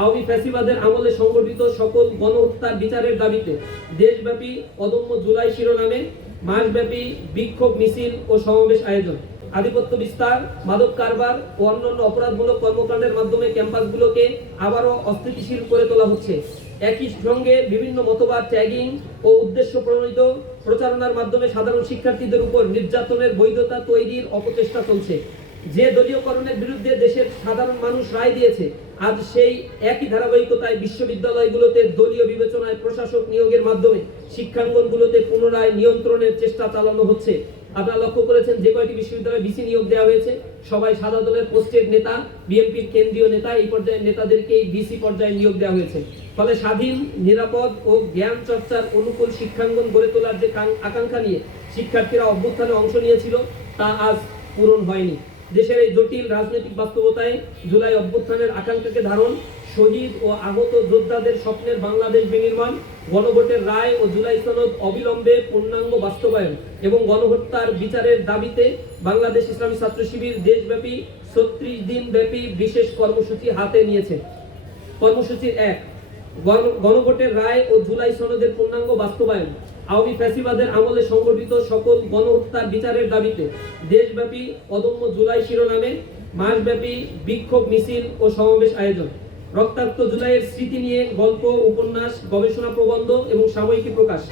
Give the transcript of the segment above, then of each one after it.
আওয়ামী ফ্যাসিবাদের আমলে সংগঠিত সকল গণহত্যার বিচারের দাবিতে দেশব্যাপী অদম্য জুলাই শিরোনামে মাসব্যাপী বিক্ষোভ মিছিল ও সমাবেশ আয়োজন। আধিপত্য বিস্তার, মাদক কারবার ও অন্যান্য অপরাধমূলক কর্মকাণ্ডের মাধ্যমে ক্যাম্পাসগুলোকে আবারও অস্থিতিশীল করে তোলা হচ্ছে। একই সঙ্গে বিভিন্ন মতবাদ ট্যাগিং ও উদ্দেশ্য প্রণোদিত প্রচারণার মাধ্যমে সাধারণ শিক্ষার্থীদের উপর নির্যাতনের বৈধতা তৈরির অপচেষ্টা চলছে। যে দলীয়করণের বিরুদ্ধে দেশের সাধারণ মানুষ রায় দিয়েছে, আজ সেই একই ধারাবাহিকতায় বিশ্ববিদ্যালয়গুলোতে দলীয় বিবেচনায় প্রশাসক নিয়োগের মাধ্যমে শিক্ষাঙ্গনগুলোতে পুনরায় নিয়ন্ত্রণের চেষ্টা চালানো হচ্ছে। আপনারা লক্ষ্য করেছেন যে কয়েকটি বিশ্ববিদ্যালয়ে ভিসি নিয়োগ দেওয়া হয়েছে, সবাই সাদা দলের পোস্টেড নেতা, বিএনপির কেন্দ্রীয় নেতা, এই পর্যায়ের নেতাদেরকেই ভিসি পর্যায়ে নিয়োগ দেওয়া হয়েছে। ফলে স্বাধীন, নিরাপদ ও জ্ঞান চর্চার অনুকূল শিক্ষাঙ্গন গড়ে তোলার যে আকাঙ্ক্ষা নিয়ে শিক্ষার্থীরা অভ্যুত্থানে অংশ নিয়েছিল, তা আজ পূরণ হয়নি। দেশের এই জটিল রাজনৈতিক বাস্তবতায় জুলাই অভ্যুত্থানের আকাঙ্ক্ষাকে ধারণ, শহীদ ও আহত যোদ্ধাদের স্বপ্নের বাংলাদেশ বিনির্মাণ, গণভোটের রায় ও জুলাই সনদ অবিলম্বে পূর্ণাঙ্গ বাস্তবায়ন এবং গণহত্যার বিচারের দাবিতে বাংলাদেশ ইসলামী ছাত্র শিবির দেশব্যাপী ৩৬ দিন ব্যাপী বিশেষ কর্মসূচি হাতে নিয়েছে। কর্মসূচি ১, গণভোটের রায় ও জুলাই সনদের পূর্ণাঙ্গ বাস্তবায়ন। আওয়ামী ফ্যাসিবাদের আমলে সংগঠিত সকল গণহত্যার বিচারের দাবিতে দেশব্যাপী অদম্য জুলাই শিরোনামে মাসব্যাপী বিক্ষোভ মিছিল ও সমাবেশ আয়োজন। রক্তাক্ত জুলাইয়ের স্মৃতি নিয়ে গল্প, উপন্যাস, গবেষণা প্রবন্ধ এবং সাময়িকী প্রকাশ।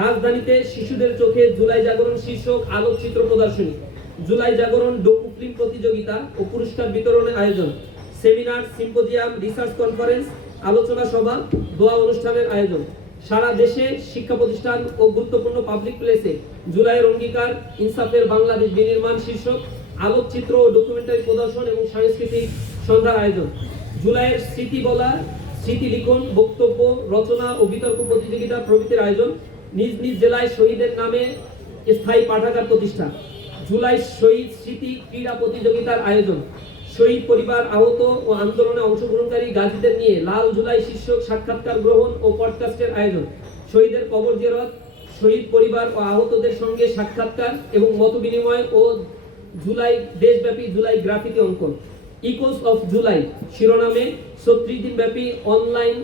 রাজধানীতে শিশুদের চোখে জুলাই জাগরণ শীর্ষক আলোকচিত্র প্রদর্শনী। জুলাই জাগরণ ডকু ফিল্ম প্রতিযোগিতা ও পুরস্কার বিতরণের আয়োজন। সেমিনার, সিম্পোজিয়াম, রিসার্চ কনফারেন্স, আলোচনা সভা, দোয়া অনুষ্ঠানের আয়োজন। সারা দেশে শিক্ষা প্রতিষ্ঠান ও গুরুত্বপূর্ণ পাবলিক প্লেসে জুলাইয়ের অঙ্গীকার, ইনসাফের বাংলাদেশ বিনির্মাণ শীর্ষক আলোকচিত্র ও ডকুমেন্টারি প্রদর্শন এবং সাংস্কৃতিক সন্ধ্যার আয়োজন। জুলাইয়ের স্মৃতি বলা, স্মৃতি লিখন, বক্তব্য রচনা ও বিতর্ক প্রতিযোগিতা প্রভৃতির আয়োজন। নিজ নিজ জেলায় শহীদের নামে স্থায়ী পাঠাগার প্রতিষ্ঠা। জুলাই শহীদ স্মৃতি ক্রীড়া প্রতিযোগিতার আয়োজন। শহীদ পরিবার, আহত ও আন্দোলনে অংশগ্রহণকারী গাজীদের নিয়ে লাল জুলাই শীর্ষক সাক্ষাৎকার গ্রহণ ও পডকাস্টের আয়োজন। শহীদের কবর জিয়ারত, শহীদ পরিবার ও আহতদের সঙ্গে সাক্ষাৎকার এবং মত বিনিময় ও জুলাই দেশব্যাপী জুলাই গ্রাফিতি অঙ্কন। ইকোস অফ জুলাই শিরোনামে ৩৬ দিন ব্যাপী অনলাইন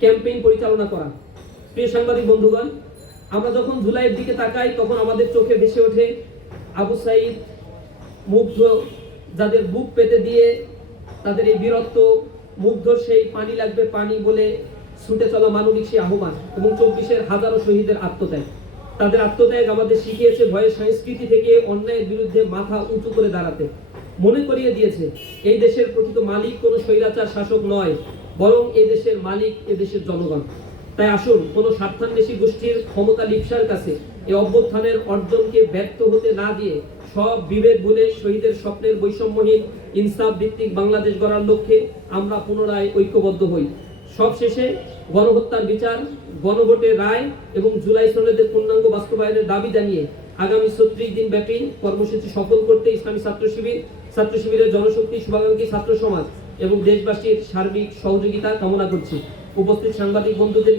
ক্যাম্পেইন পরিচালনা করা। প্রিয় সাংবাদিক বন্ধুগণ, আমরা যখন জুলাইয়ের দিকে তাকাই তখন আমাদের চোখে ভেসে ওঠে আবু সাঈদ, মুগ্ধ, যাদের বুক পেতে দিয়ে তাদের এই বীরত্ব, মুগ্ধর সেই পানি লাগবে পানি বলে ছুটে চলা মানবিক সেই আহ্বান এবং ২৪-এর হাজারো শহীদের আত্মত্যাগ। তাদের আত্মত্যাগ আমাদের শিখিয়েছে ভয়ের সংস্কৃতি থেকে অন্যায়ের বিরুদ্ধে মাথা উঁচু করে দাঁড়াতে। মনে করিয়ে দিয়েছে এই দেশের প্রকৃত মালিক কোনো স্বৈরাচার শাসক নয়, বরং এই দেশের মালিক এ দেশের জনগণ। তাই আসুন, কোনো স্বার্থান্বেষী গোষ্ঠীর ক্ষমতা লিপ্সার কাছে এই অভ্যুত্থানের অর্জনকে ব্যর্থ হতে না দিয়ে সব বিভেদ ভুলে শহীদের স্বপ্নের বৈষম্যহীন ইনসাফ ভিত্তিক বাংলাদেশ গড়ার লক্ষ্যে আমরা পুনরায় ঐক্যবদ্ধ হই। সবশেষে গণহত্যার বিচার, গণভোটের রায় এবং জুলাই সনদের পূর্ণাঙ্গ বাস্তবায়নের দাবি জানিয়ে আগামী ৩৬ দিন ব্যাপী কর্মসূচি সফল করতে ইসলামী ছাত্র শিবিরের জনশক্তি, শুভাকাঙ্ক্ষী ছাত্র সমাজ এবং দেশবাসীর সার্বিক সহযোগিতা কামনা করছি। উপস্থিত সাংবাদিক বন্ধুদের